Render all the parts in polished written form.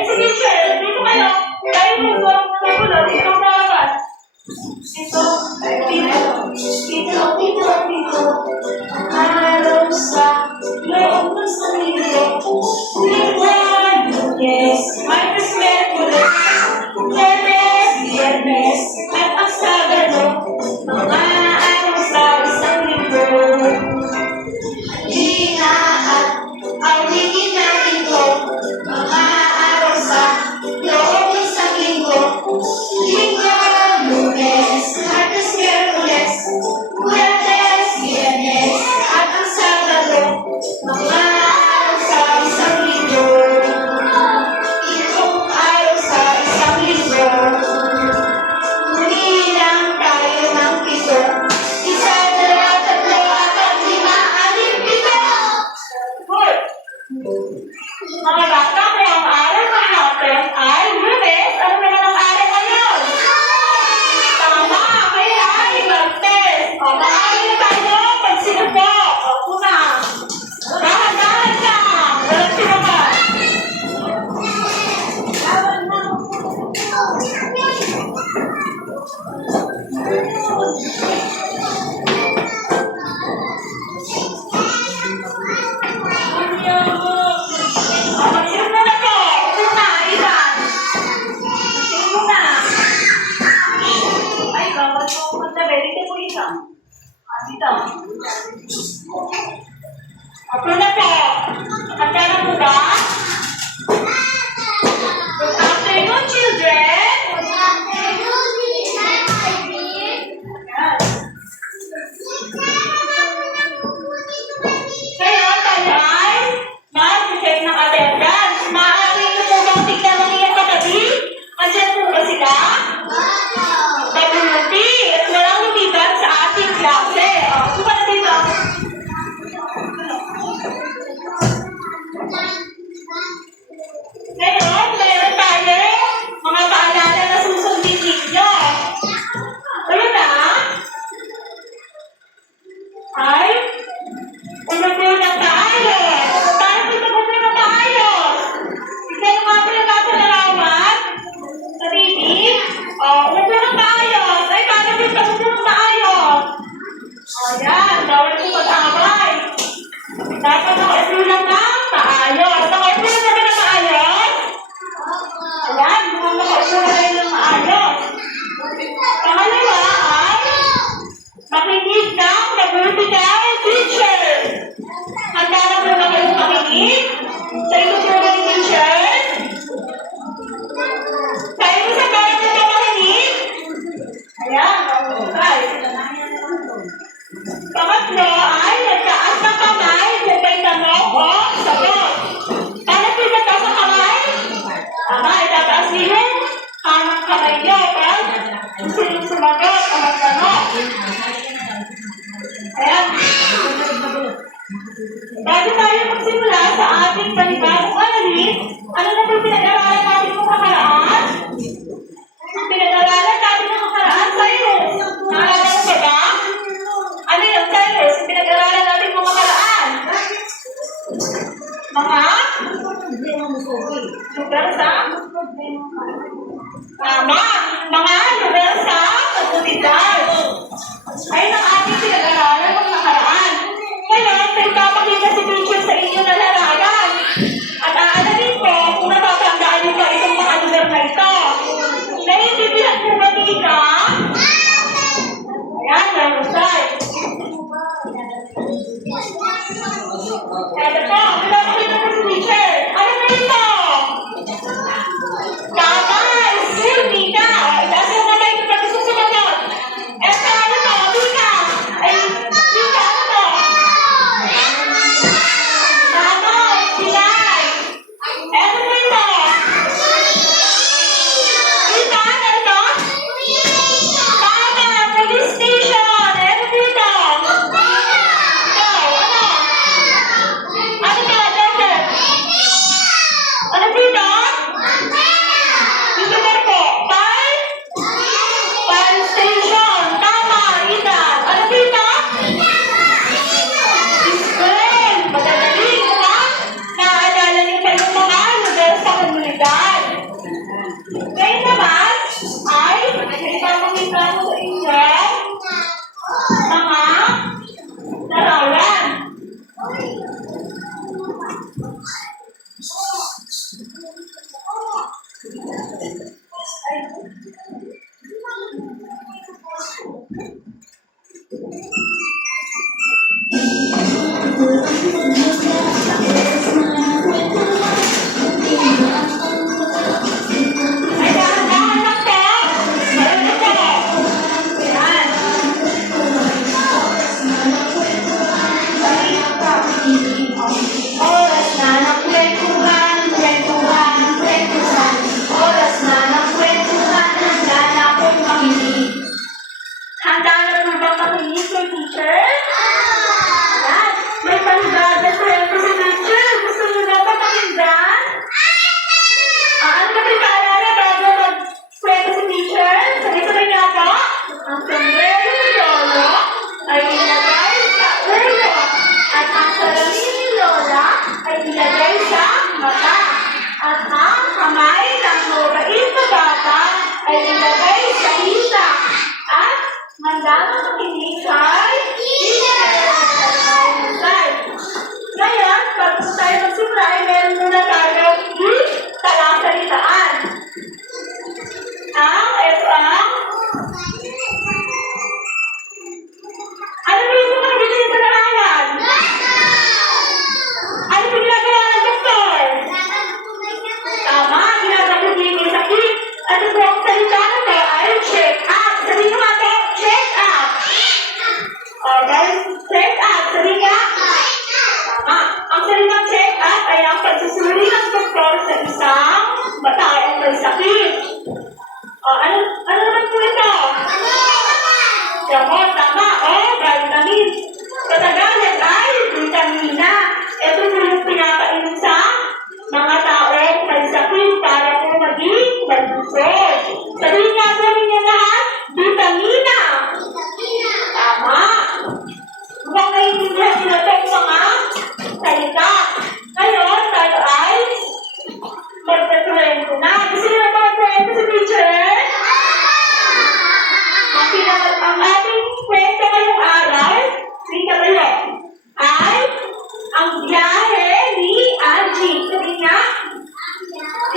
si teacher. Dito kayo. Dahil may suwang na nagulo. Dito ang nalaman. Dito. Dito. Araw sa loob ng sarili. Yes, Martes, Merkules, Biyernes, at ang Sabado, mga araw sa isang linggo. Lina at awitin natin ko, mga araw sa loob ng isang linggo. Linggo, Lunes, Martes, Merkules, Biyernes, at ang Sabado, mga araw sa isang linggo. Mga bata, kaya ang araw na natin ay Lunes. Ano naman ang araw ngayon? Tama, kaya ay Martes. O, maaari na tayo pag sinupo. O, una. Dahan-dahan ka. Walang sinupan. Ako na po. Handa na po ba? Good afternoon, children. Kaya tayo ay mag-check ng attendance. Maaari na po bang tignan ng iyong katabi? Andiyan po ba sila? Mabuti. At walang lumiban sa ating klase. Suka na dito. Ngayon, meron tayo mga paalala na susundin ninyo. Ayun na. Ay, umaguna tayo. Paano ito umaguna tayo? Ikaw nga pala natin nalaman sa TV. Umaguna tayo. Ay, paano ito umaguna tayo? Ayan, bawal po mag-away. Dapat nakaupo lang na maayos. Nakaupo lang naman na maayos? Ayan, mukhang nakaupo na rin ng maayos. Pangalawa ay makinig ng mabuti kay teacher. Handa na po na kayo makinig sa ituturo ni teacher. Kayo sa kaya na makinig? Ayan, okay. Pangatlo ay nagtaas ng kamay kung may tanong o sagot. Paano po nagtaas ng kamay? Tama, itataas niyo ang kamay niyo pag sinong sumagot o magtanong. Ayan. Bago tayo magsimula sa ating panibagong aralin, ano na po pinag-aralan natin kung kakaraan? Ang pinag-aralan natin kung kakaraan, Cyrus. Naalala mo ba ba? Ano yung Cyrus? Yung pinag-aralan natin kung kakaraan? Mga? Lugar sa? Tama! Mga lugar sa komunidad. Ayun ang ating pinag-aralan kung kakaraan. Ngayon, may papakita si teacher sa inyo na larawan. At aalamin ko kung natatandaan niyo ba itong mga lugar na ito. Naiintindihan po ba dito? Ayan, mahusay. Ito po, pinapakita ko si teacher. Ano ba ito? Tama, school, Nika. Itaas yung kamay ko pag gusto sumagot. Ito, ano to? Nika. handang makinig kay teacher. Ngayon, bago tayo magsimula, ay meron muna tayong talasalitaan. Ito ang ano ba yung mga bilhin sa larawan? Ano ba ginagawa ng doktor? Tama, ginagawa ng bibig sakit. Ano po ang salita na to ay check up. Sabi nyo nga to, check up. Okay, check up. Sabi nga? Tama. Ang salitang check up ay ang pagsusuri ng doktor sa isang bataong may sakit. Ano naman po ito? Gamot, tama. Vitamin. Sa Tagalog ay vitamina. Ito po yung pinapainom sa mga taong may sakit para po maging malusog. Sabihin nga po ninyo lahat, vitamina. Tama. Mukhang naiintindihan nila itong mga salita. Ngayon, tayo ay magtatrento na. Gusto nyo na magtatrento si teacher? Ang ating kwento ngayong araw, dito kayo, ay ang biyahe ni Angie. Sabi nga,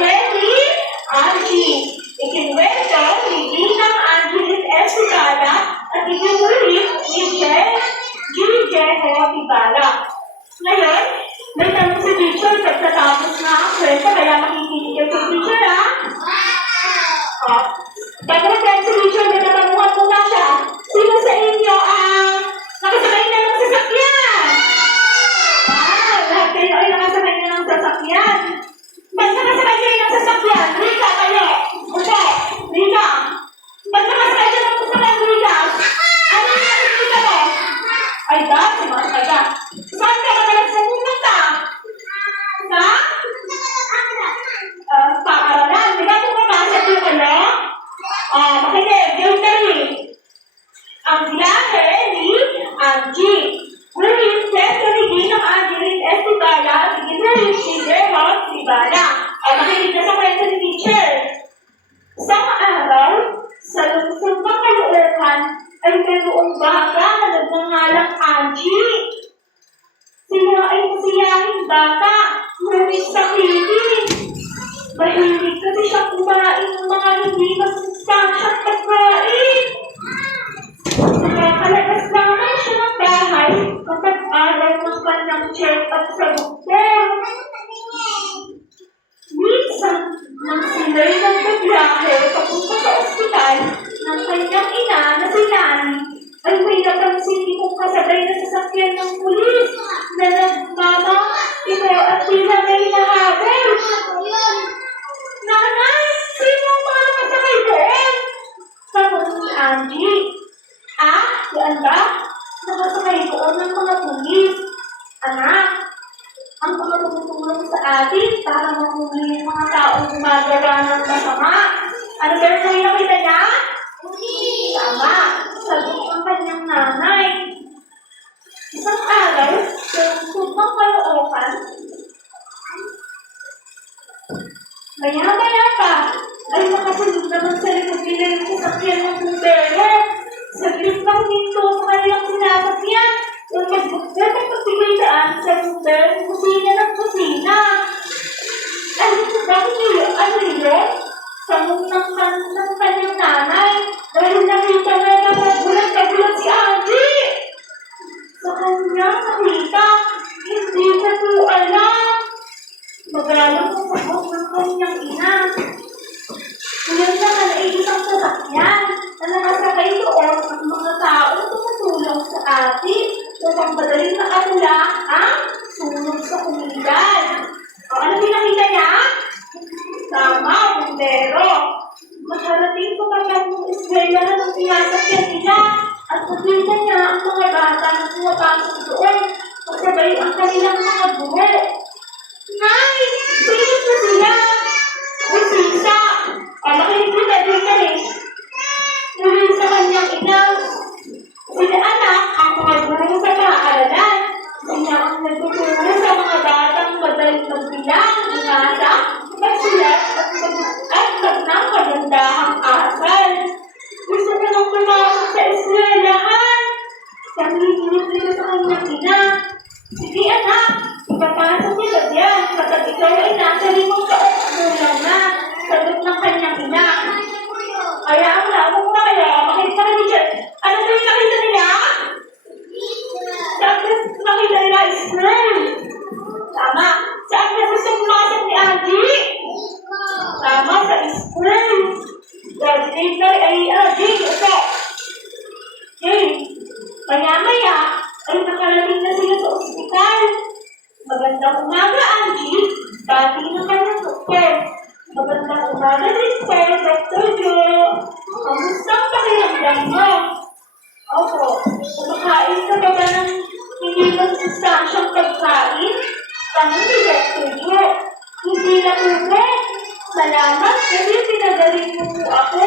ni Angie. Ikinwento ni Ginang Angeline Escada at ikinulit ni Gilgeho Tibala. Ngayon, may tanong si teacher pagkatapos na ang kwento, kaya makikinig yung teacher, ha? Bago na si teacher, may natanungan muna siya. Sino sa inyo ang nakasakay na ng sasakyan? Lahat kayo ay nakasakay na ng sasakyan. Ba't nakasakay kayo ng sasakyan? Rika, kayo. Opo, Rika. Ba't nakasakay ka ng sasakyan, Rika? Ano yung nakikita mo? Ay, si mga kaya. Saan ka madalas pumunta? Sa? Paaralan. Di ba pumapasok yung ano? Makinig, yung tali. Ang biyahe ni Angie. Ngunit, kwento ni Ginang Angeline Escada at ikinulit si Gilgeho Tibala. Makinig na sa kwento ni teacher. Isang araw, sa lungsod ng Caloocan, ay mayroong bata na nagngangalang Angie. Sila ay masiyahing bata, ngunit sakitin. Mahilig kasi siya kumain ng mga hindi masustansyang pagkain. Nakakalagas naman siya ng bahay kapag araw ng kanyang check-up sa doktor. Minsan, nang sila'y nagbabiyahe papunta sa ospital ng kanyang ina na si Nani, ay may napansin itong kasabay na sasakyan ng pulis na nagmama ito at tila may nahabol. Nanay, sino ang mga nakasakay doon? Tanong ni Angie. Yan ba? Nakasakay doon ng mga pulis. Anak, ang mga tumutulong sa atin para mahuli yung mga taong gumagawa ng masama. Ano ba yung nakita niya? Tama, sagot ng kanyang nanay. Isang araw, sa lungsod ng Caloocan, maya-maya pa, ay nakasunod naman sa likod nila yung sasakyan ng bumbero. Saglit lang dito sa kanilang sinasakyan. Yung magbukbet at pagpigayaan sa bumbero, kusina ng kusina. Bakit yun? Ano yun? Tanong ng kanyang nanay. Dahil nakita na nagulat si Angie. Sa kanya nakita, hindi na po alam. Magalang ang sagot ng kanyang ina. Ngayon naman ay isang sasakyan na nakasakay doon ang mga taong tumutulong sa atin upang madaling nakatula ang sunod sa komunidad. Ano pinakita niya? Tama, bumbero. Nakarating pa kanyang eskwela na ng sinasakyan nila at nakita niya ang mga bata na pumapasok doon kasabay ang kanilang mga guro. Nay! Sino po sila? Usisa! Nakikita din ka rin. Muli sa kanyang ina. Sila anak ang mga guro sa paaralan. Sila ang nagtuturo sa mga batang madaling magbilang, ingasa, magsulat at magnang magandahang asal. Gusto ko nang pumasok sa eskwela. kanyang ina. Sige anak, ipapasok nila yan kapag ikaw ay nasa 5 taong na, sagot ng kanyang ina. Kaya ang labong na kaya, makita ka ni Jen. Ano ba yung nakita nila? Saan nakita nila Israel? Tama. Saan gusto pumasok ni Angie? Tama, sa Israel. Dahil ay Jane, ito. Jane, maya-maya ay nakarating na sila sa ospital. Magandang umaga, Angie. Dati ng kanyang doktor. Magandang umaga rin po, Dr. Joe. Kamusta ang pakiramdam mo? Opo, kumakain ka ba ba ng hindi masustansyang pagkain? Tanong ni Dr. Joe. Hindi na po. Salamat kasi pinagaling mo po ako.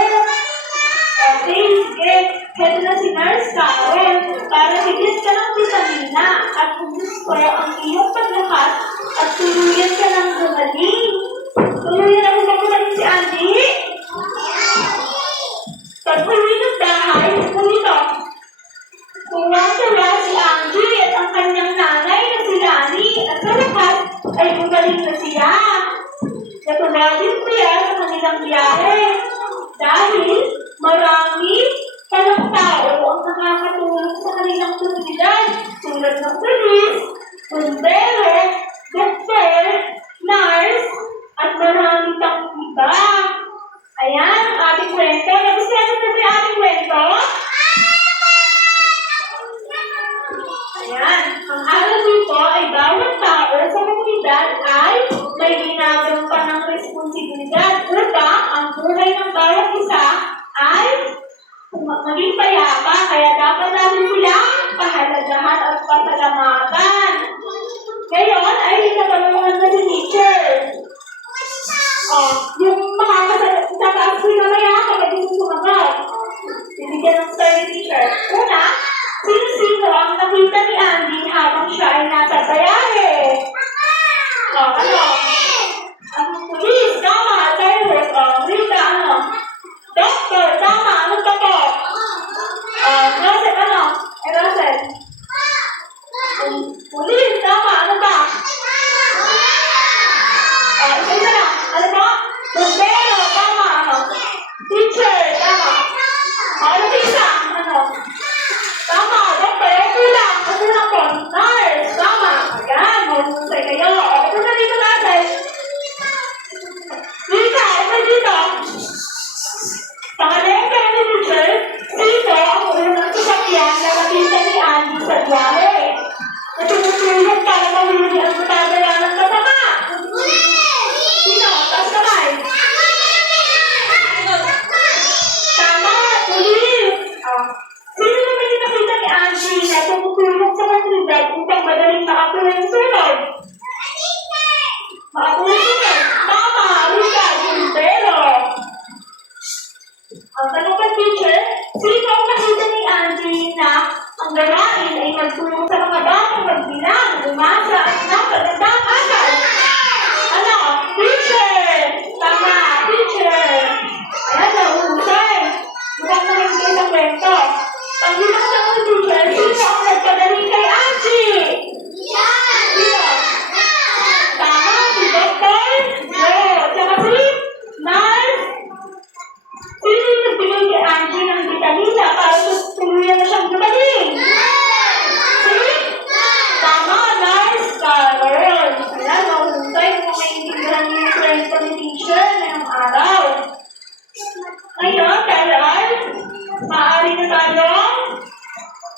Okay, sige. Heto na si Nurse Carol para higit ka ng vitamina at kung gusto ang iyong paglakas at tuluyan ka ng gumaling. Tuluyan ako ba gumaling si Andy? Pag uwi ng bahay, punito. Tuwang-tuwa si Andy at ang kanyang nanay na si Lani at sa lakas ay gumaling na siya. Natuwa din siya sa kanilang biyahe dahil marami palang tao ang nakakatulong sa kanilang komunidad tulad ng pulis, bumbero, doktor, nurse, at marami pang iba. Ayan ang ating kwento. Nagustuhan niyo po yung ating kwento? Ayan. Ang aral dito ay bawat tao sa komunidad ay may ginagawa ng responsibilidad upang ang buhay ng bawat isa ay maging payapa. Kaya dapat natin silang pahalagahan at pasalamatan. Ngayon ay nagtanungan na si teacher. Yung makakasataas ko na maya kapag yung sumagot. Bibigyan ng star ni teacher. Una, sino-sino ang nakita ni Andy habang siya ay nasa bayahe? Ano? Ang pulis, tama. Terrorist, Rita, ano? Doctor, tama. Ano pa po? Russell, ano? Russell. Pulis, tama. Ano ba? Isa na. Ano ba? Bombero, tama. Ano? Teacher, tama. Ano isa? Ano? Tama. Doctor, kulang. Kulang po. Nurse, tama. Ayan, mahusay kayo. Ito na dito natin. Dito, ito dito. Pangalan ka ni teacher, sino ang unang sasakyan na nakita ni Andy sa biyahe? Natutulog para mahuli ang matadala ng kasama. Sino? Taas kamay. Tama, pulis. Sino naman yung nakita ni Andy na tumutulog sa komunidad upang madaling makakuha yung sunod? Makakuha yung sunod. Tama, Rita, bumbero. Ang tanong ka, teacher, sino ang nakita ni Andy na ang gawain ay magtulong sa mga batang magbilang, umasa, at napagandang asal? Ano? Teacher! Tama, teacher! Ayan, nahusay. Mukhang naman kayo sa kwento. Pag-ilang sa mga teacher, sino ang nagpadaling kay Andy? Sino? Tama, si Doctor? No. Tsaka si Nurse? Sino yung nagbigay kay Angie ng vitamina para tuluyan na siyang gumaling? Tama, Nurse Carol. Ayan, mahusay kung maintindihan niyo yung kwento ni teacher ngayong araw. Ngayon, Carol, maaari na tayo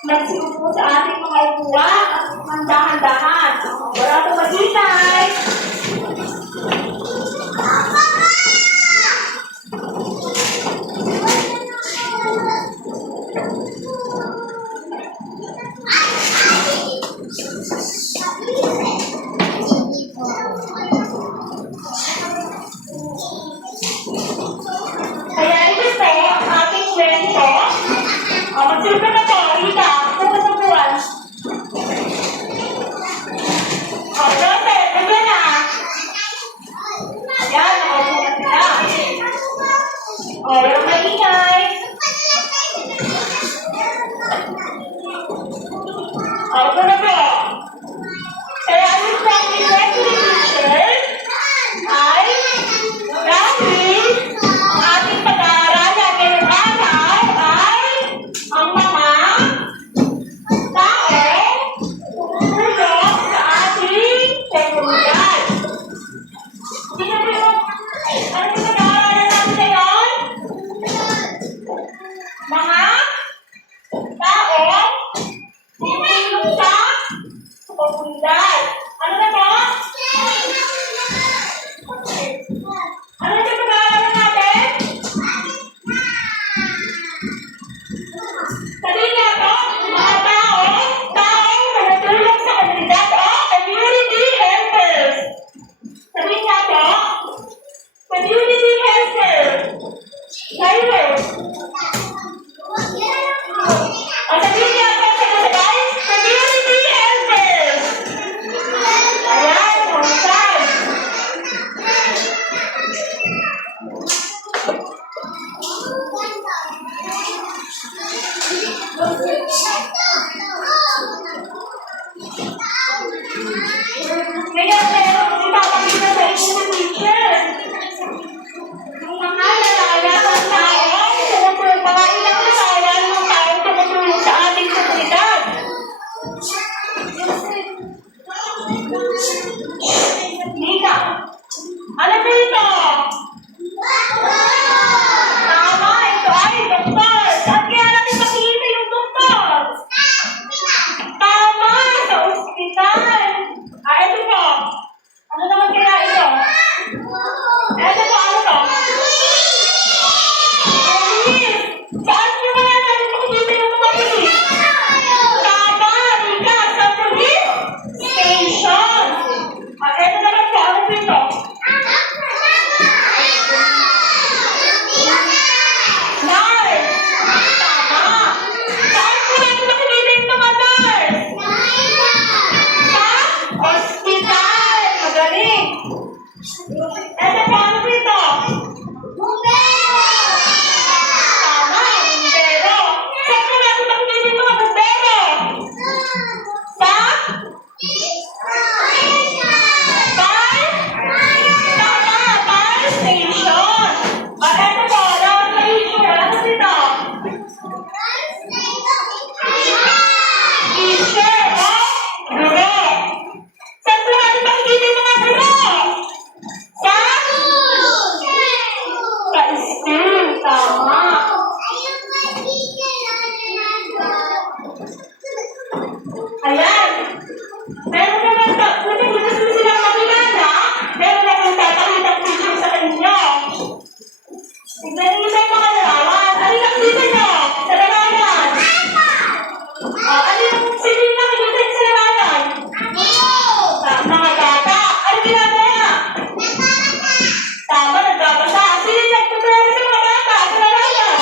magsiupo sa ating mga upuan at mandahan-dahan. Wala itong maghintay. Kaya ito po ang ating kwento. Magsilpa na po, Rita. Kung nasabuan. Joseph, bigyan na. Ayan, nakaupo na sila. Walang maingay. Ito na Ano po ito? Tama, ito ay doktor. Saan kaya natin makikita yung doktor? Tama, sa ospital. Ito po. Ano naman kaya ito? Ito po, ano to? Police. Saan kaya natin makikita yung mga police? Tama, Rika, sa police station. Ito naman po, ano po ito? Nurse. Tama. Saan po natin makikita yung mga nurse? Sa ospital. Magaling. Ito po, ano po ito? Tama, bumbero. Saan po natin makikita yung mga bumbero? Sa fire? Tama, fire station. Ito po, ano po ito? Ano po ito? Teacher o guro. Saan po natin makikita yung mga guro? Sa school. Tama. Ayan. Meron naman po, kung gusto silang makilala, meron na kung tatakitang picture sa kanyo. Tignan niyo sa mga larawan. Ano yung nakikita nyo sa larawan? Ano yung sino yung nakikita nyo sa larawan? Mga bata. Ano ginagawa? Tama, nagbabasa. Sino yung nagtuturo sa mga bata sa larawan?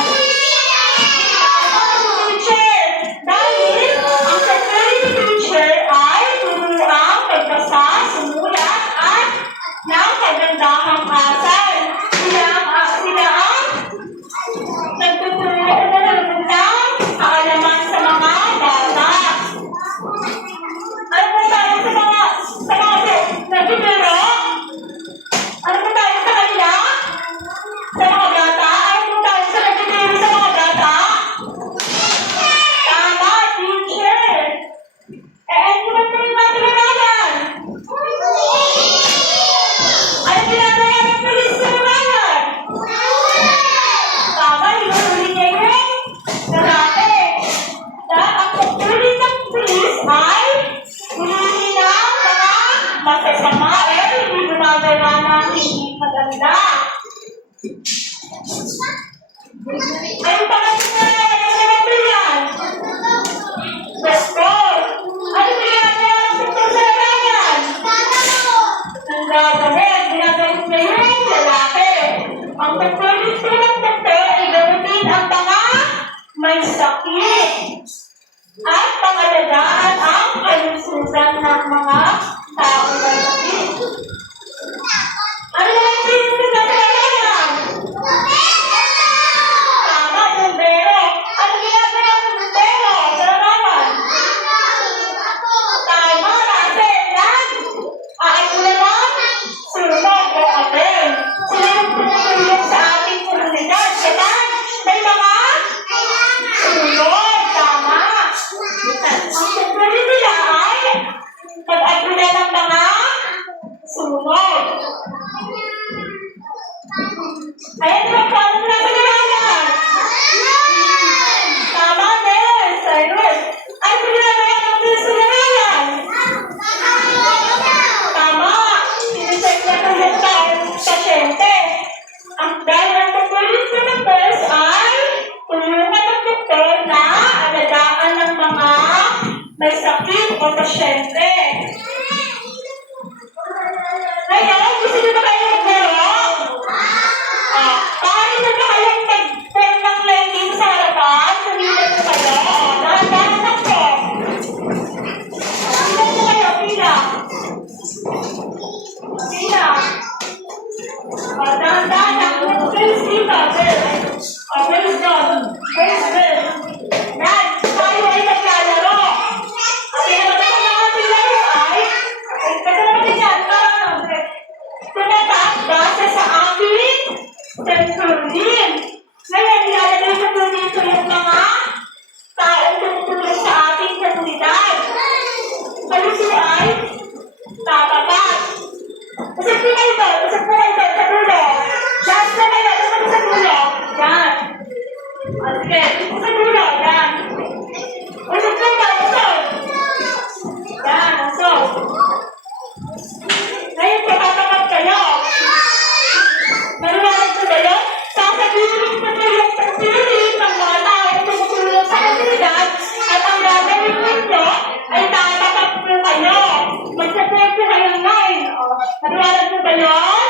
Tama, teacher. Dahil, ang security teacher ay turuang pagbasa, sumulat, at ng kagandahang asal. Sila ang nagtuturo o nalulog ng kaalaman sa mga bata. Ano po tayo sa mga nagtuturo? Ano po tayo sa kanila? Sa mga bata? Ano po tayo sa nagtuturo sa mga bata? Tama, teacher. Ano naman po yung mga larawan? Ano ginagawa ng pulis sa larawan? Tama, hinuhuli niya yung lalaki. Dahil ang pagpuli ng pulis ay huli ng mga masasama hindi gumagawa ng hindi maganda. Ayun pa kasi na po yan. Doktor. Ano ginagawa ng doktor sa larawan? Ang gagawin, ginagawin niya yung lalaki. Ang pagpulis ko ng doktor ay gawin ang mga may sakit at pangalagaan ang kalusugan ng mga tao na sakit. Ano naman yung sinusunod sa larawan? Tama, bumbero. Ano ginagawa ng bumbero sa larawan? Tama, natin yan. Ano naman? Sunog o atin. Sila yung tumutulong sa ating komunidad. Kapag may mga sunog, tama. Ang tungkulin nila ay pag-agula ng mga sunog. Ayan naman po, ano na sa larawan? Tama, nurse. Nurse. Ano ginagawa ng nurse sa larawan? Tama. Sinecheck na ng pasyente. Dahil ang tungkulin ko ng nurse ay tulungan ng doktor na alagaan ng mga may sakit o pasyente. Ngayon, gusto niyo ba kayo maglaro? Paano na ba kayong mag-pen ng line dito sa harapan? Sumilan mo kayo. Dahan-dahan lang po. Sumilan mo kayo. Pila. Pila. Dahan-dahan lang. Please, dito. Please, God. Please, God. Yan. Tayo ay naglalaro. At pinapatay ng mga laro ay kasi naman yan. Parang tumatak base sa aking centurion. Ngayon, ilalagay sa dito yung mga taong tumutulong sa ating komunidad. Kalusuan, tatapat. Kasi po kayo ba? Kasi po kayo ba yun?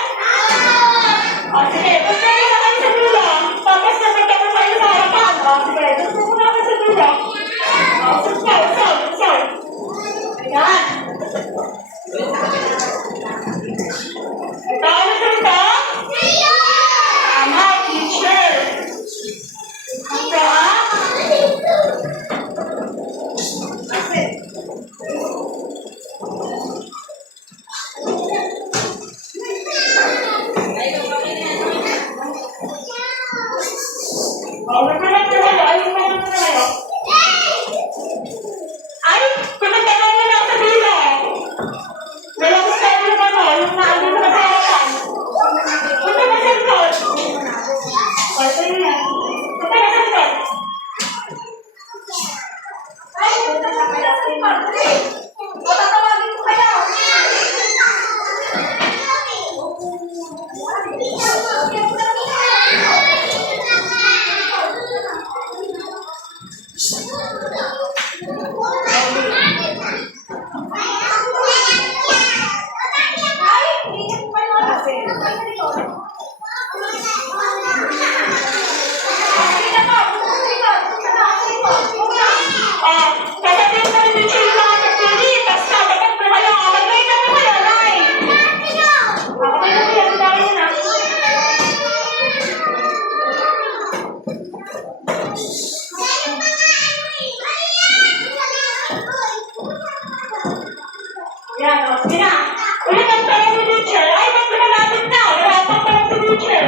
O, sige. Gusto nyo na kayo sa dulo. Tapos napunta ko kayo sa harapan. O, sige. Gusto ko na kayo sa dulo. O, sir. Ayan. Ito, ano sa ito? Tama, teacher. Ito, Ay, pinagtanong mo na sa dulo. Walang style yung ano, yung naandun sa harapan. Punta na sa likod. Punta na. Punta na sa likod. Ay, punta na kayo sa likod. Tatawagin ko kayo. Sasabihin ko rin yung chili mga nagpili. Basta, dapat po kayo. Mag-wait lang po kayo, Nay. Okay na siya. Sorry na. Yan, o. Sige na. Ulit ang tanong ni teacher. Ay, ba't lumalapit na? Wala pang tanong si teacher.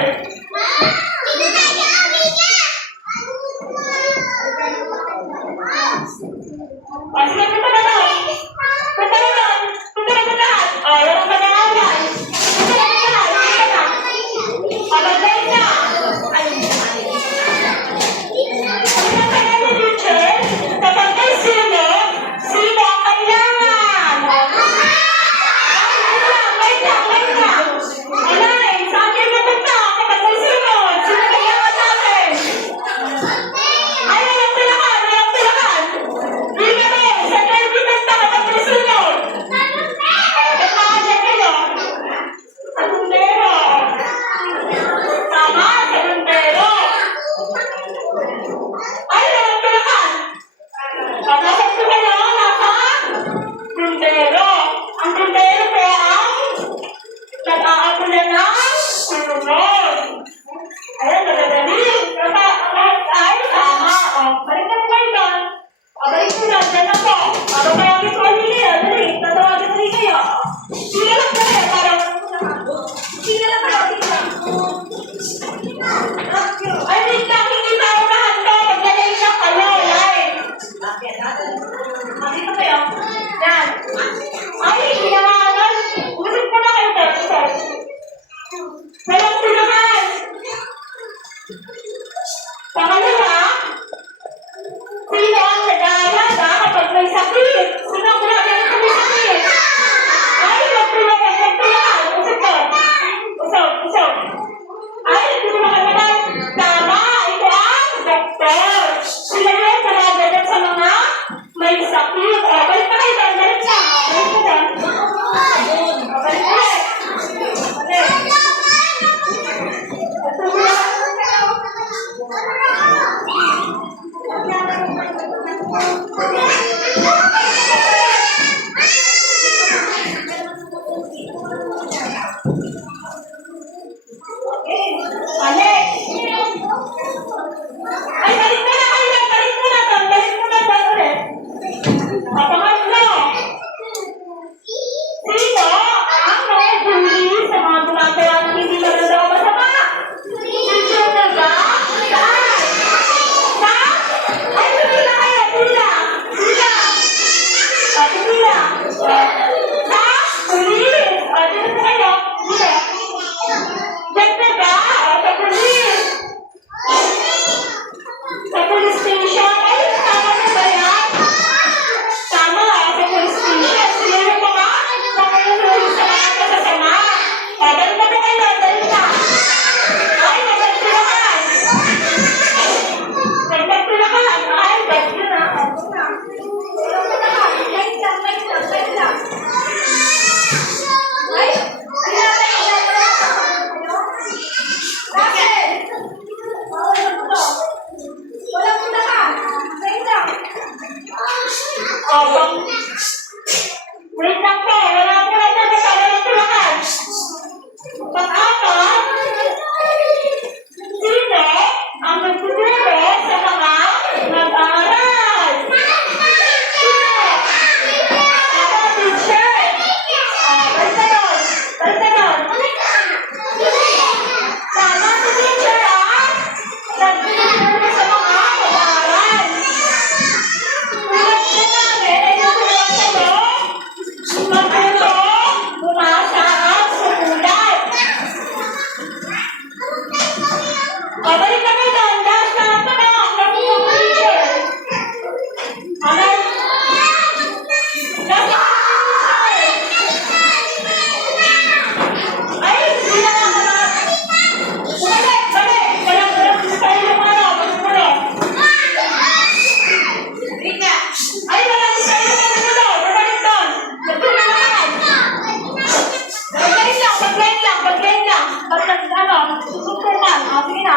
susukukan. Sige na.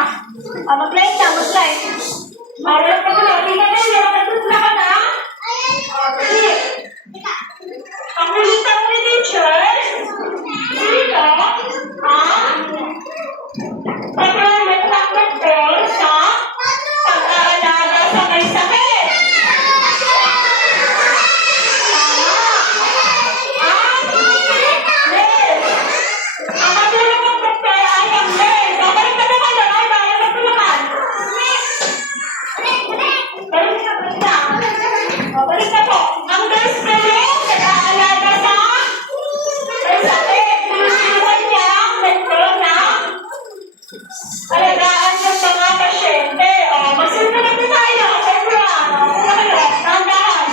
Mag-line na, mag-line. Wala pa na. Hindi ka na, nakatutla ka na. Sige. Ang kulitan mo ni teacher. Sino? Pag-limit ng doktor sa pag-aalaga sa may sakit. Ang matulog ng doktor ay ang nurse. Balik ka naman doon. Ay, balik ka tulakan. Balik na. Balik na po. Ang nurse kayo, nag-aalaga sa may sakit. Tulungan niya ang doktor na alagaan yung mga pasyente. Magsimula na po tayo. Siyempre, una kayo. Tandahan.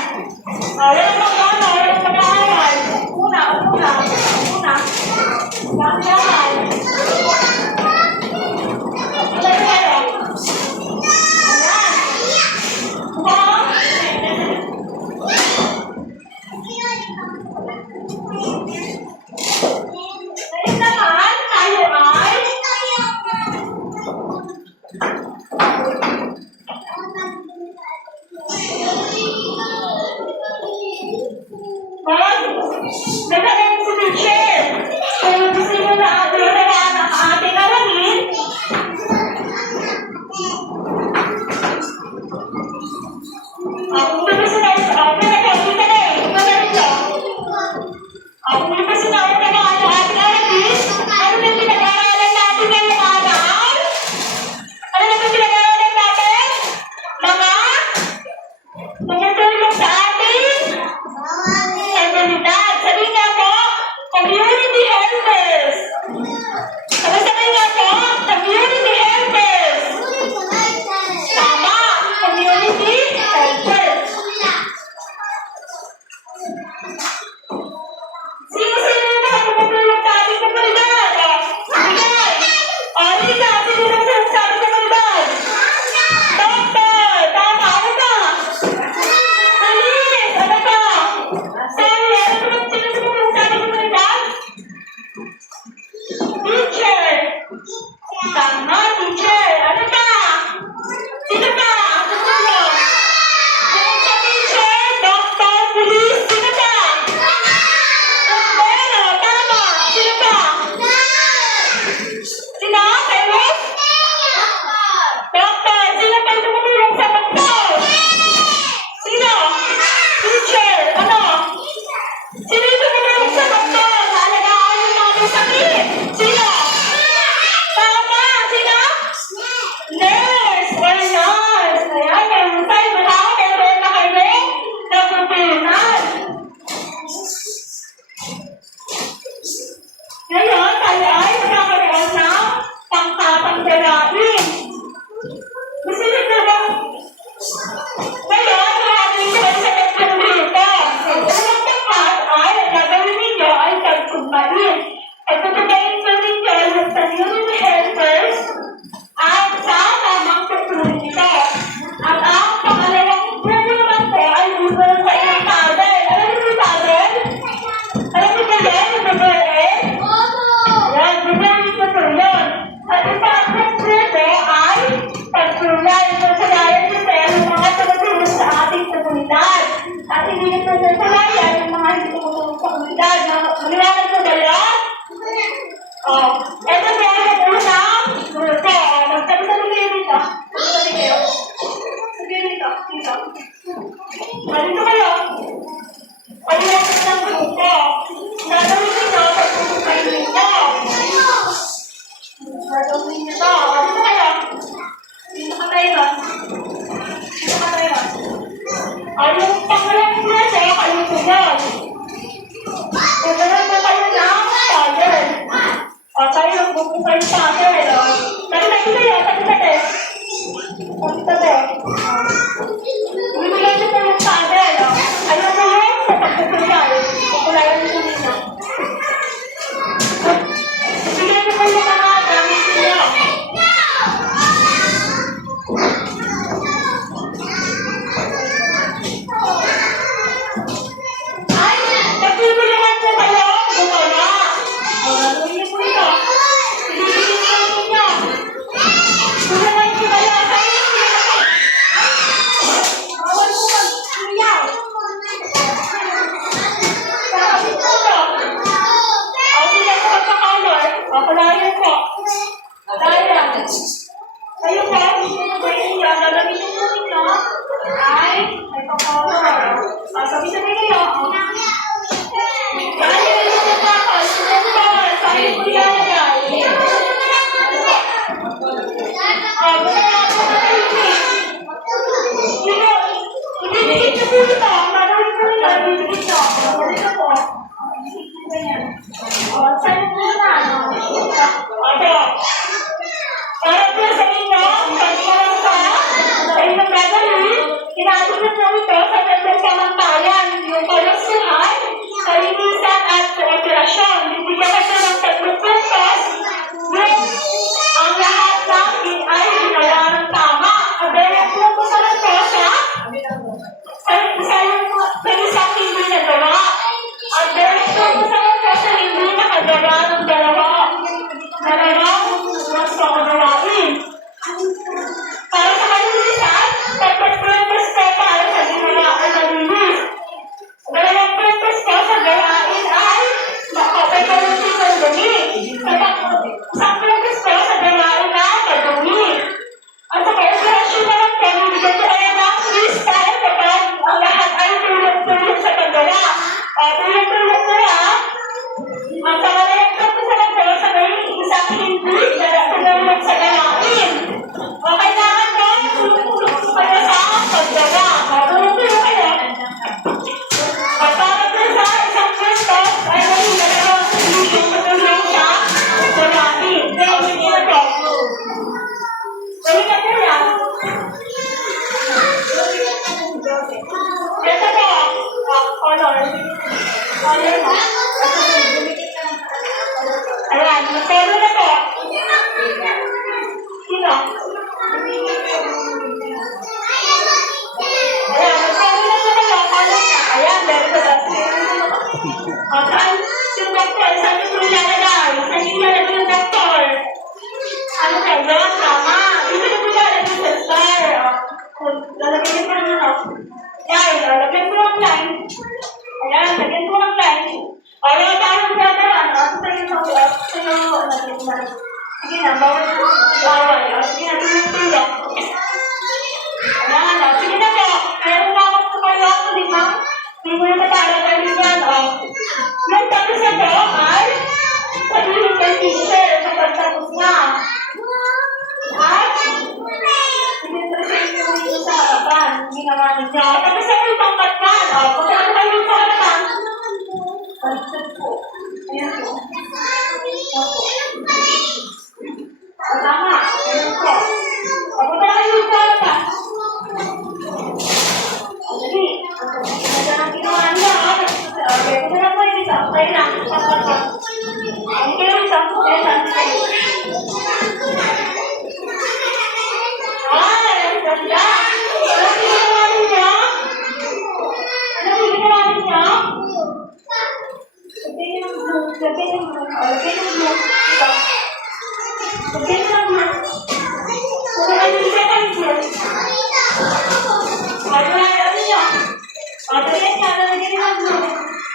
Walang mag-ano, walang mag-aaral. Una. Tandahan. Wala kayo. Ngayon naman, tayo ay nagkaroon si teacher. Kung gusto nyo na ang ating alamin, kung gusto na pinagkakita na eh, kung gusto na ang ating alamin, ano na pinag-aaralan natin ngayong araw? Ano na pinag-aaralan natin? Mga tulong sa ating komunidad. Sabi nga po, community helpers. Sabi nga po, community helpers. Tama, community helpers. Sino-sino na tumutulong sa ating komunidad? Rika, sino na tumutulong sa ating komunidad? Doctor, tama, ano ka? Police, ano ka? Sorry, ano naman sino tumutulong sa ating komunidad? Teacher. Tama, teacher. Ano ka? Sino ka? Tumulong. Sino ka, teacher? Doctor, police, sino ka? Bombero, tama. Sino ka? Sino? Kayo? Doctor, sino pa yung tumutulong sa doktor? Sino? Teacher, ano? Sino yung tumutulong sa doktor? Alagaan yung mga sakit. Sino? Tama, sino? Nurse or nurse. Ayan, yung tayo matao, meron na kayo natutulungan. Ngayon, tayo ay magkakaroon ng pangkatang dalain. Gusto niyo na bang ngayon, maraming kayo sa tatlong dito. Ang unang pangkat ay ang gagawin ninyo ay pagkumpain. At tutugayin sa ninyo yung community helpers at sa tamang tutulong nito. At ang pangalawang grupo naman po ay bubong sa ilang paddle. Alam niyo yung paddle? Alam niyo ba yan? Yung bubong? Yan, bubong yung tutulong. At yung pangatlong grupo ay pagtulay. Kung sagayan nyo sa yung mga tumutulong sa ating komunidad. At hindi nyo tutulayan yung mga hindi tumutulong sa komunidad. Maliwanag ko ba yan? Ito po ang unang grupo. Magsabi-sabi kayo dito. Magsabi kayo. Sabi dito. Dito. Dito kayo. Maliwanag ng grupo. Gagawin nyo pagpupukayin nito. Gagawin nyo to. Dito kayo. Dito ka tayo. Dito ka tayo. Yung pangalang grupo, kayo po yan. Gagawin mo kayo ng paddle. Tayo, bukong kayo sa akin. Tayo kayo. Bibigyan nyo po yung paddle. Ayaw mo yun sa pagpupulay. Pupulayan nyo ninyo. Bibigyan nyo po yung mga gamit ninyo. Ay, nagpupulayan po kayo. Bumala. Gagawin niyo po ito. Bibigyan nyo ninyo. Sige na, bawal po bawal. Sige na, tulong-tulong. Ayan, sige na po. Kaya umawak po kayo ako, di ba? Hindi mo na matala kayo dyan, Yung tapos na po, ay sabihin kay teacher kapag tapos na. Ay, pinipresent ko dito sa harapan. Ginawa niya. Tapos na po yung pangkatkan. Pagkakita kayo sa harapan. Baliktad po. Ayan po. Tama. Ayan po. Pagkakita kayo sa harapan. Dali. Ganda ng ginawa niya. Okay, kung na po yung isa. Kaya lang. Hindi kayo isa. Kaya lang. Ay, ganda. Ano ginawa niya? Ano ginawa niya? Lagyan ng blue. Lagyan ng blue. Lagyan ng blue. Ito. Lagyan ng blue. Lagyan ng blue. Lagyan niyo. Lagyan niya. Lagyan ng blue.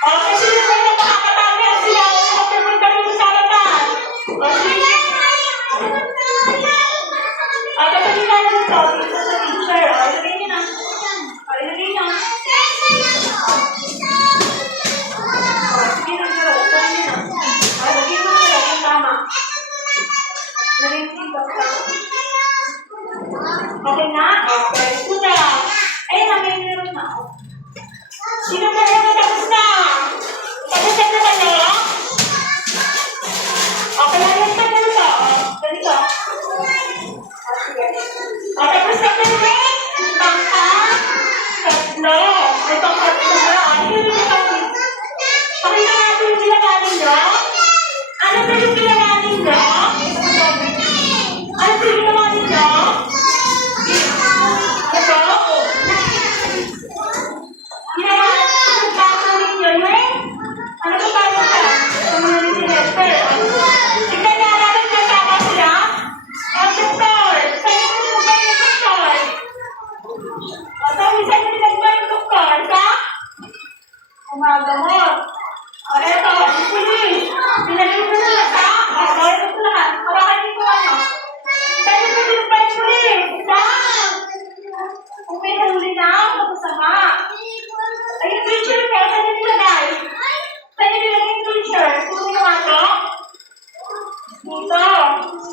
Kasi yung mga nakakatami at sila ang magpupunta rin sa harapan. Sige. Kapag nilalagay ito, dito sa teacher. Ilagay niyo na. Ilagay niyo. Sige na, bro. Ilagay niyo na. Ilagay mo na. Yung tama. Ilagay mo dito. Okay na? Okay. Ito na. Ayun na, may meron na. Sino ba na tapos na? Tapos na ba na? Okay, layas na po ito. Ganito. Tapos na po ito. Pangka. Tatlo. May pangkatlo na. Ano yung pinakasin? Pakita natin yung pinakasin niyo. Ano ba yung pinakasin niyo? Ano ba yung pinakasin niyo? Ito? Ano ba tayo ka? Community helper. Tingnan niya natin kung tama sila. Doktor! Sa'yo mo ba yung doktor? Sa'yo mo yung doktor? Sa? Umagamot. Eto, police. Pinagin mo na lahat, ha? Bawal mo lahat. Hawakan niyo po ano. Sa'yo mo yung police. Sa? Kung may huli na, magkasama. Ayun, teacher ko. Saan yung nilagay? Saan yung nilagay yung teacher? Kung ginawa ko? Dito.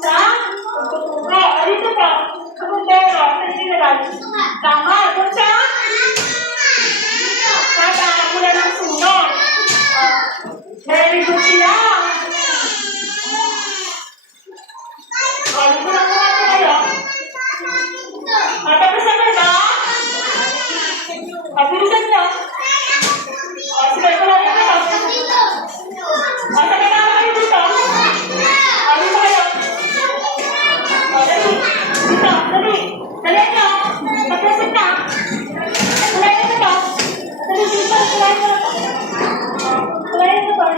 Sa? Pagtutubo. Dito po. Kapundero. Saan yung nilagay? Tama. Doon sa? Mula ng sunog. Very good sila. Dito lang naman kayo. Tapos na ba? Bilisan nyo. Sige, wala rin kayo. Sige na kayo dito. Dito kayo. Dali. Dito. Dali. Dali nyo. Magpasok na. Kulay na ito. Dali dito. Kulay na ito. Kulay na ito. Tapos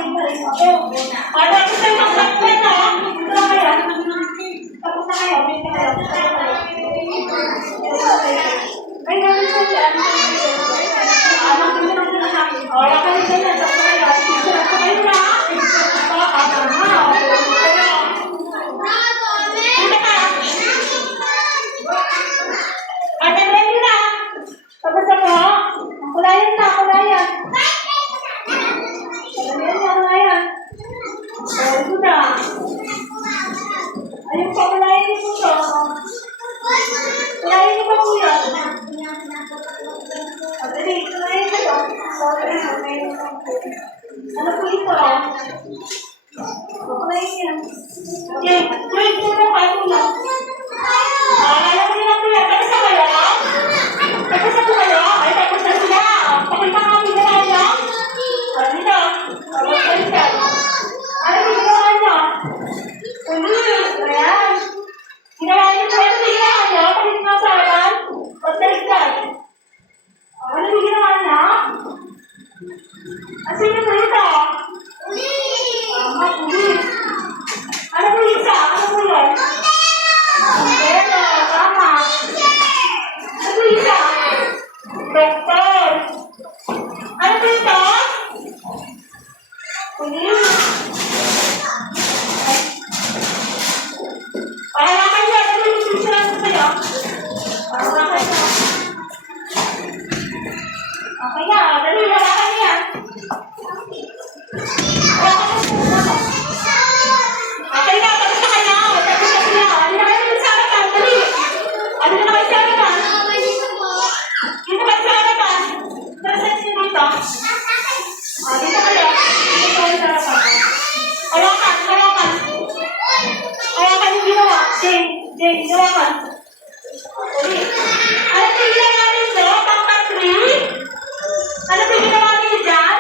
na yung magpasok na. Dito na kayo. Tapos na kayo. Dito kayo. Ay, gawin ko siya. Wala ka rin ganyan. Tapos kayo. Tapos kayo na. Dito ka. Ataglan nyo na. Tapos ako. Kulayan na. Kulayan. Kulayan na. Kulayan. Ito na. Ayun pa. Kulayan niyo po ito. Kulayan niyo pa po yun. Dali. Kulayan na ito. Ano po ito? Kulayan niya. Okay. Kulayan niyo na kayo na. Alam mo nila po yan. Tapos na kayo? Tapos na po kayo? Ay, tapos na sila. Pakita nga ang ginawa niyo. Dito. Tapos balikan. Ano yung ginawa niyo? Ayan. Ginawa niyo po ito. Ginawa niyo. Pakita nga sa harapan. Tapos balikan. Ano yung ginawa niyo? Sino po ito? Police. Ano po isa? Ano Jane, gawa ka. Ano po yung ginawa ninyo? Pangkat 3? Ano po yung ginawa ninyo dyan?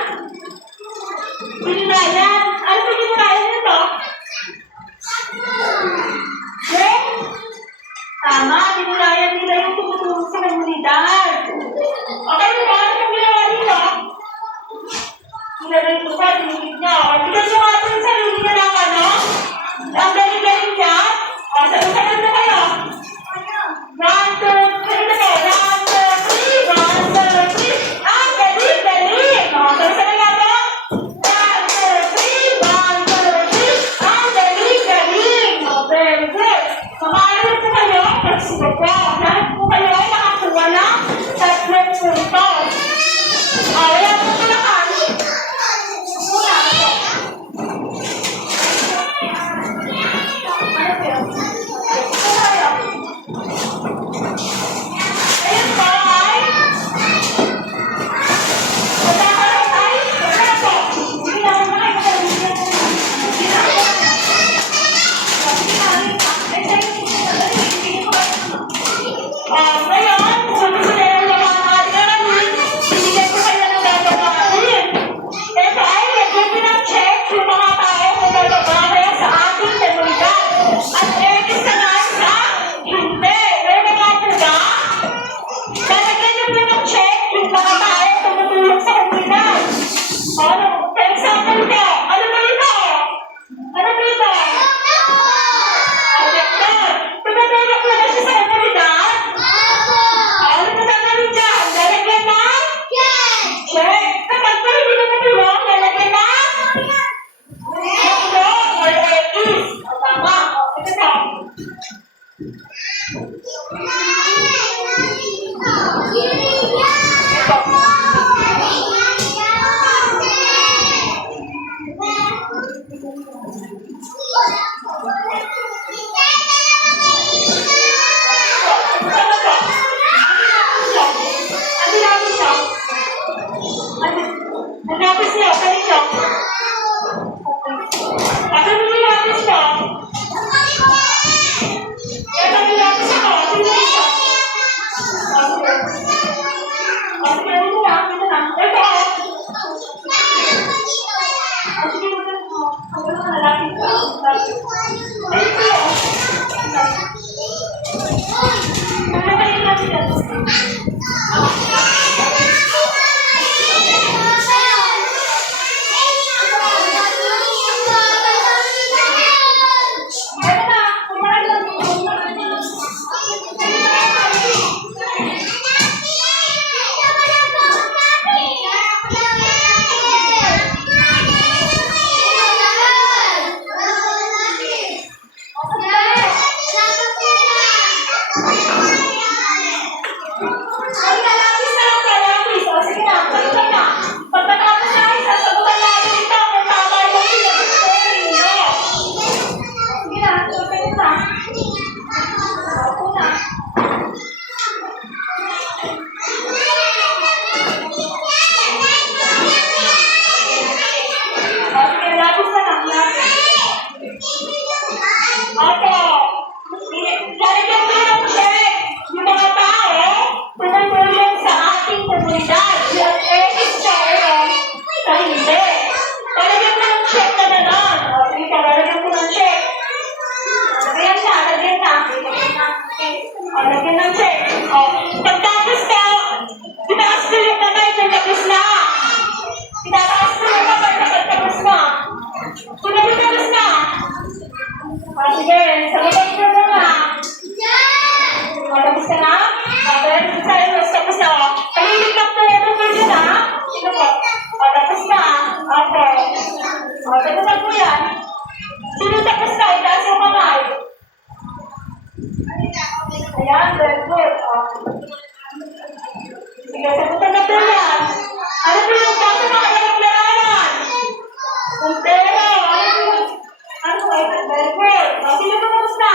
Binilayan. Ano po yung binilayan nito? Eh? Tama, binilayan nila yung tumutulong sa komunidad. Okay, diba? Ano yung ginawa nila? Nilagay ko sa tingin niya. Tignan nyo nga po yung sarili niya lang, ano? Ang galing-galing niya. O, sabi-sabi na kayo. 1, 2, 3 na kayo. 1, 2, 3. 1, 2, 3. Ang galing-galing. O, sabi-sabi nga po. 1, 2, 3. 1, 2, 3. Ang galing-galing. O, very good. Makaalit po kayo. Pagsigo po. Lahat po kayo ay nakakuha ng 3 puntos. O, wala po kalakan. Muna. Ano po yun? Ayun po ay magkakaroon ay wala po. Hindi na ako makikita. Hindi na ako ngayon, sunod-sunod ang mga atin. Binigyan ko kayo ng gagawin. Ito ay lagyan ko ng check yung mga tao na nagbabahay sa ating komunidad. At etis na nga sa hindi. Ngayon na nga po ba? Lalagyan niyo po ng check yung mga tao na tumutulong sa komunidad. Ano? For example ito. Ano ba ito? Ano ba ito? Tumutulong po na siya sa komunidad? Ano ba gagawin dyan? Lalagyan ng? Check. Kapag pa hindi tumutulong, lalagyan ng? Tulong or etis. O, tama. O, ito na. Ang lapis niyo, kanino? Asan yung lapis niyo? Ito yung lapis ako. Sino ito? Sige, dito na. Dito na. Ito. Sige, dito na. Ang gano'n na lapis ko. Ito. Ano ba yung lapis yan? Ay, kalapis na lang kalapis. O, sige na. Sige na. Pagkatapos na ay sasagutan natin ito kung tama yung sinasabi ninyo. Sige na. Sige na. Opo na. O, sige, lapis na lang. Lapis. Opo. Lalagyan mo ng check. Yung mga tao, tumutulong sa ating komunidad. Yung etis siya sa hindi. Lalagyan mo ng check na gano'n. O, sige ka, lalagyan mo ng check. Lagyan na, lagyan na. O, lagyan ng check. O, pagtapos ka, tinaas ko yung kamay kung tapos na. Tinaas ko yung kamay kapag tapos na. Kung tapos na. O, sige, sagutan ko na. Tapos ka na? Tapos sa'yo, tapos na. Kahilig lang po yung video na. Sino po? Tapos na. Okay. Tapos na po yan. Sino tapos na? Itaas yung kamay. Ayan, very good. Sige, sagutan na po yan. Ano po yung kaso na kaya naglarawan? Puntero. Ano po yung? Ano po? Very good. Sino tapos na?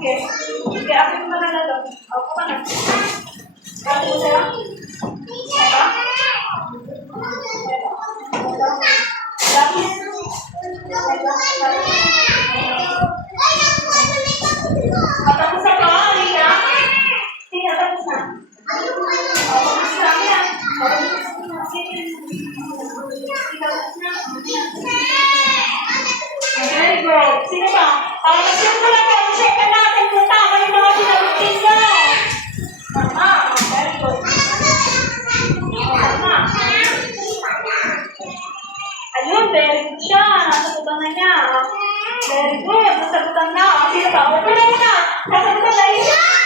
Sige. Sige, akin mo na lang doon. Ako ka na. Bakit mo sila? Ito? Tapos na to, Alina? Sige, tapos na. Tapos na yan. Very good. Sino ba? Nagsimula ko. Check na natin kung tama yung mga sinalutin mo. Tama. Very good. Tama. Ayun, very good siya. Nasagutan na niya. Very good. Nasagutan na. Sino ba? Okay na muna. Nasagutan na yun.